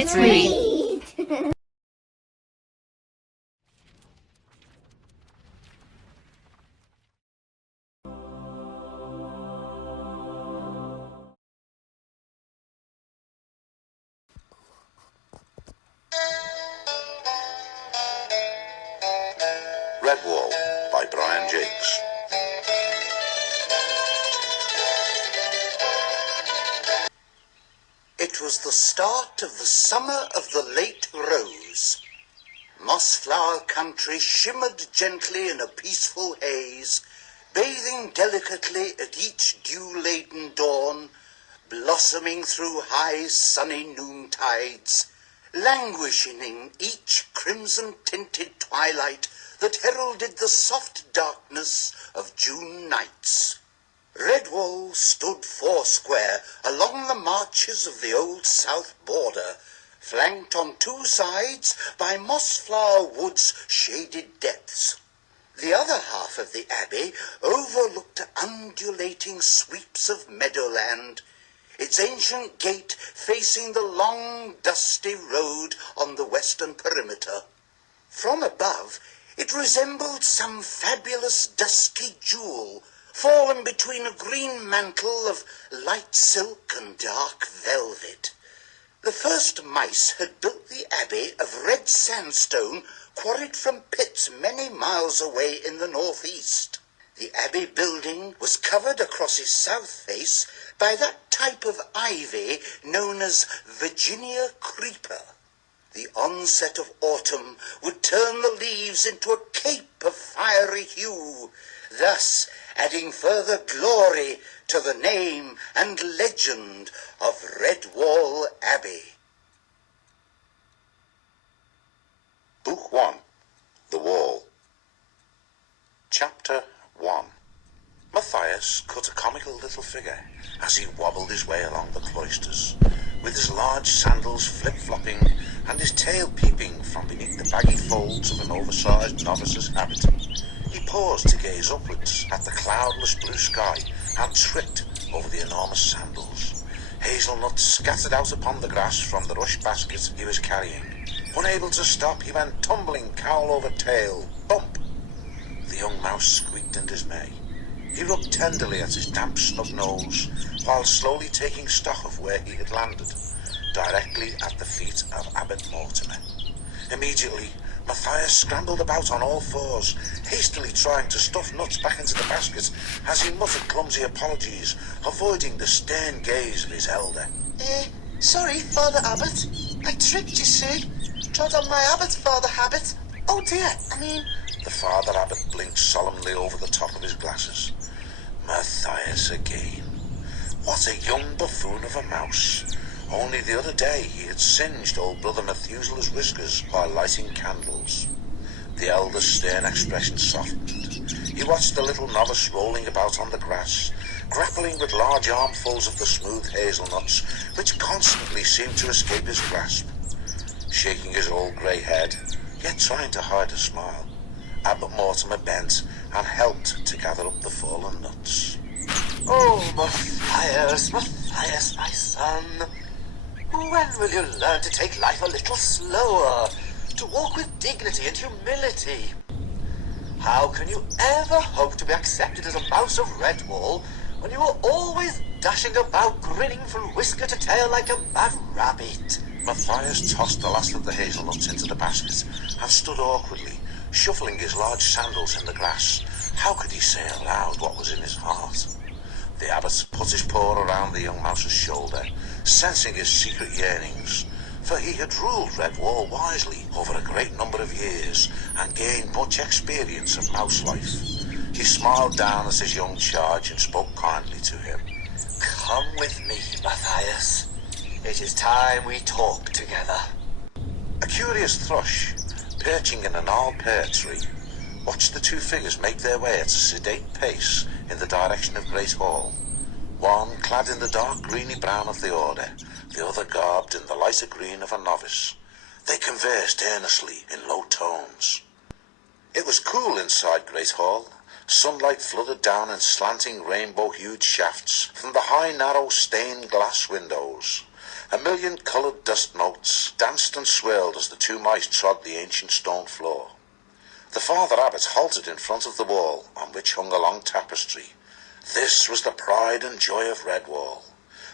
Let's read. Redwall by Brian Jakes. It was the start of the summer of the late rose. Mossflower country shimmered gently in a peaceful haze, bathing delicately at each dew-laden dawn, blossoming through high sunny noontides, languishing in each crimson-tinted twilight that heralded the soft darkness of June nights. Redwall stood foursquare along the marches of the old south border, flanked on two sides by mossflower woods' shaded depths. The other half of the abbey overlooked undulating sweeps of meadowland, its ancient gate facing the long, dusty road on the western perimeter. From above, it resembled some fabulous dusky jewel, fallen between a green mantle of light silk and dark velvet. The first mice had built the abbey of red sandstone quarried from pits many miles away in the northeast. The abbey building was covered across its south face by that type of ivy known as Virginia creeper. The onset of autumn would turn the leaves into a cape of fiery hue, thus adding further glory to the name and legend of Redwall Abbey. Book 1. The Wall. Chapter 1. Matthias cut a comical little figure as he wobbled his way along the cloisters, with his large sandals flip-flopping and his tail peeping from beneath the baggy folds of an oversized novice's habit. He paused to gaze upwards at the cloudless blue sky and tripped over the enormous sandals. Hazelnuts scattered out upon the grass from the rush basket he was carrying. Unable to stop, he went tumbling cowl over tail. Bump! The young mouse squeaked in dismay. He rubbed tenderly at his damp snub nose, while slowly taking stock of where he had landed, directly at the feet of Abbot Mortimer. Immediately, Matthias scrambled about on all fours, hastily trying to stuff nuts back into the basket as he muttered clumsy apologies, avoiding the stern gaze of his elder. Sorry, Father Abbot. I tripped, you see. Trod on my Abbot, Father Habit. Oh dear, The Father Abbot blinked solemnly over the top of his glasses. Matthias again. What a young buffoon of a mouse. Only the other day he had singed old brother Methuselah's whiskers while lighting candles. The elder's stern expression softened. He watched the little novice rolling about on the grass, grappling with large armfuls of the smooth hazelnuts which constantly seemed to escape his grasp. Shaking his old grey head, yet trying to hide a smile, Abbot Mortimer bent and helped to gather up the fallen nuts. Oh, Matthias, Matthias, my son. When will you learn to take life a little slower, to walk with dignity and humility? How can you ever hope to be accepted as a mouse of Redwall when you are always dashing about, grinning from whisker to tail like a mad rabbit? Matthias tossed the last of the hazelnuts into the basket and stood awkwardly, shuffling his large sandals in the grass. How could he say aloud what was in his heart? The abbot put his paw around the young mouse's shoulder, sensing his secret yearnings, for he had ruled Redwall wisely over a great number of years and gained much experience of mouse life. He smiled down at his young charge and spoke kindly to him. Come with me, Matthias. It is time we talk together. A curious thrush, perching in a gnarled pear tree, watched the two figures make their way at a sedate pace in the direction of Great Hall, one clad in the dark greeny brown of the order, the other garbed in the lighter green of a novice. They conversed earnestly in low tones. It was cool inside Great Hall. Sunlight flooded down in slanting rainbow-hued shafts from the high, narrow, stained glass windows. A million coloured dust motes danced and swirled as the two mice trod the ancient stone floor. The father abbot halted in front of the wall, on which hung a long tapestry. This was the pride and joy of Redwall.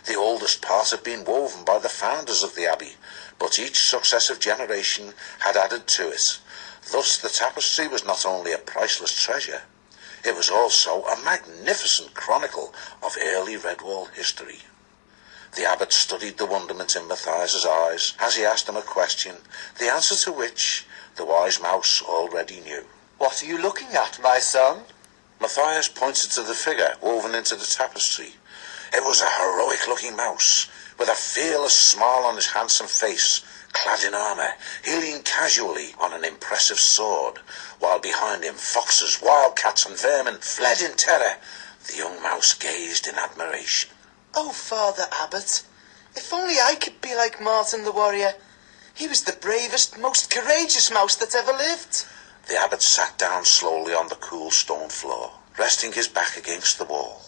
The oldest part had been woven by the founders of the abbey, but each successive generation had added to it. Thus the tapestry was not only a priceless treasure, it was also a magnificent chronicle of early Redwall history. The abbot studied the wonderment in Matthias's eyes as he asked him a question, the answer to which the wise mouse already knew. What are you looking at, my son? Matthias pointed to the figure woven into the tapestry. It was a heroic-looking mouse, with a fearless smile on his handsome face, clad in armour. He leaned casually on an impressive sword, while behind him foxes, wildcats and vermin fled in terror. The young mouse gazed in admiration. Oh, Father Abbot, if only I could be like Martin the warrior. He was the bravest, most courageous mouse that's ever lived. The abbot sat down slowly on the cool stone floor, resting his back against the wall.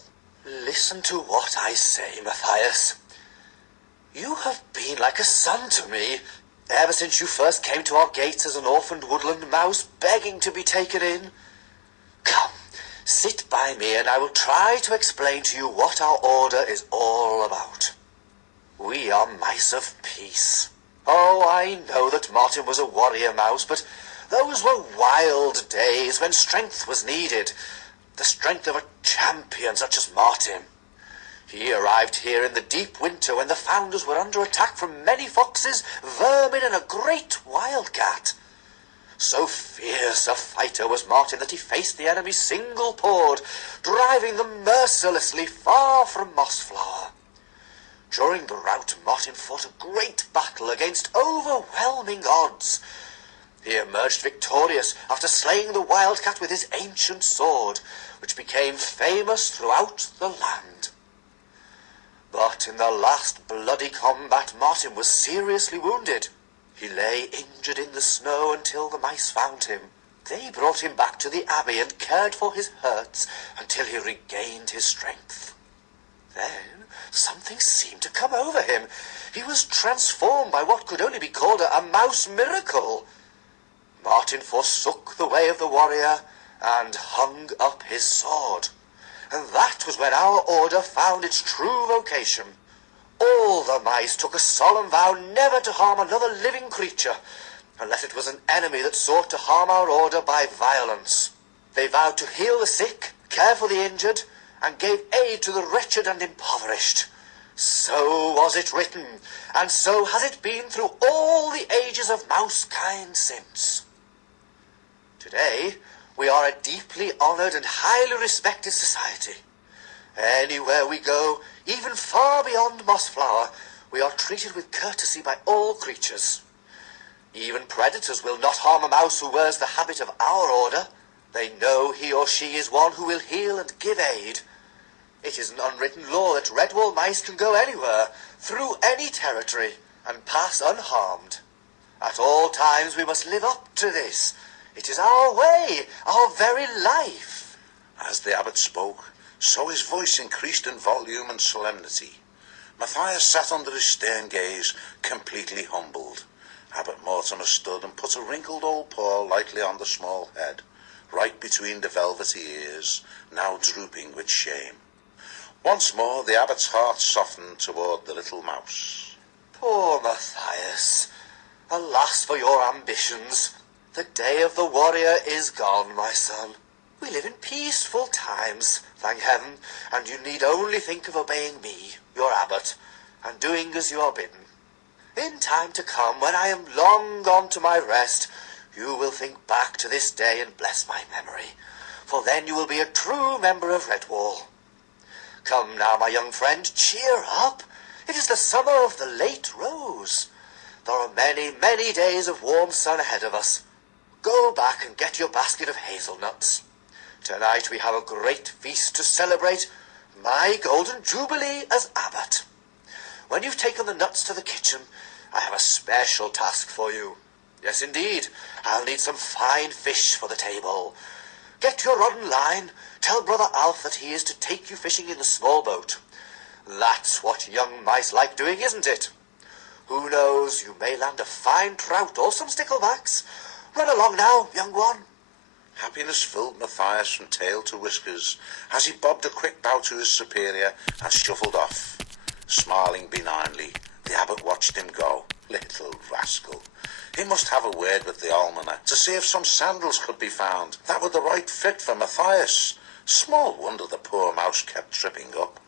Listen to what I say, Matthias. You have been like a son to me, ever since you first came to our gates as an orphaned woodland mouse, begging to be taken in. Come, sit by me and I will try to explain to you what our order is all about. We are mice of peace. Oh, I know that Martin was a warrior mouse, but those were wild days when strength was needed. The strength of a champion such as Martin. He arrived here in the deep winter when the founders were under attack from many foxes, vermin, and a great wildcat. So fierce a fighter was Martin that he faced the enemy single-pawed, driving them mercilessly far from Mossflower. During the rout, Martin fought a great battle against overwhelming odds. He emerged victorious after slaying the wildcat with his ancient sword, which became famous throughout the land. But in the last bloody combat, Martin was seriously wounded. He lay injured in the snow until the mice found him. They brought him back to the abbey and cared for his hurts until he regained his strength. Then something seemed to come over him. He was transformed by what could only be called a mouse miracle. Martin forsook the way of the warrior and hung up his sword. And that was when our order found its true vocation. All the mice took a solemn vow never to harm another living creature, unless it was an enemy that sought to harm our order by violence. They vowed to heal the sick, care for the injured, and gave aid to the wretched and impoverished. So was it written, and so has it been through all the ages of mousekind since. Today, we are a deeply honoured and highly respected society. Anywhere we go, even far beyond Mossflower, we are treated with courtesy by all creatures. Even predators will not harm a mouse who wears the habit of our order. They know he or she is one who will heal and give aid. It is an unwritten law that Redwall mice can go anywhere, through any territory, and pass unharmed. At all times we must live up to this. It is our way, our very life. As the abbot spoke, so his voice increased in volume and solemnity. Matthias sat under his stern gaze, completely humbled. Abbot Mortimer stood and put a wrinkled old paw lightly on the small head, right between the velvety ears, now drooping with shame. Once more the abbot's heart softened toward the little mouse. Poor Matthias, alas for your ambitions. The day of the warrior is gone, my son. We live in peaceful times, thank heaven, and you need only think of obeying me, your abbot, and doing as you are bidden. In time to come, when I am long gone to my rest, you will think back to this day and bless my memory, for then you will be a true member of Redwall. Come now, my young friend, cheer up. It is the summer of the late rose. There are many, many days of warm sun ahead of us. Go back and get your basket of hazelnuts. Tonight we have a great feast to celebrate my golden jubilee as abbot. When you've taken the nuts to the kitchen, I have a special task for you. Yes, indeed, I'll need some fine fish for the table. Get your rod and line. Tell Brother Alf that he is to take you fishing in the small boat. That's what young mice like doing, isn't it? Who knows, you may land a fine trout or some sticklebacks. Run along now, young one. Happiness filled Matthias from tail to whiskers as he bobbed a quick bow to his superior and shuffled off. Smiling benignly, the abbot watched him go. Little rascal. He must have a word with the almoner to see if some sandals could be found that were the right fit for Matthias. Small wonder the poor mouse kept tripping up.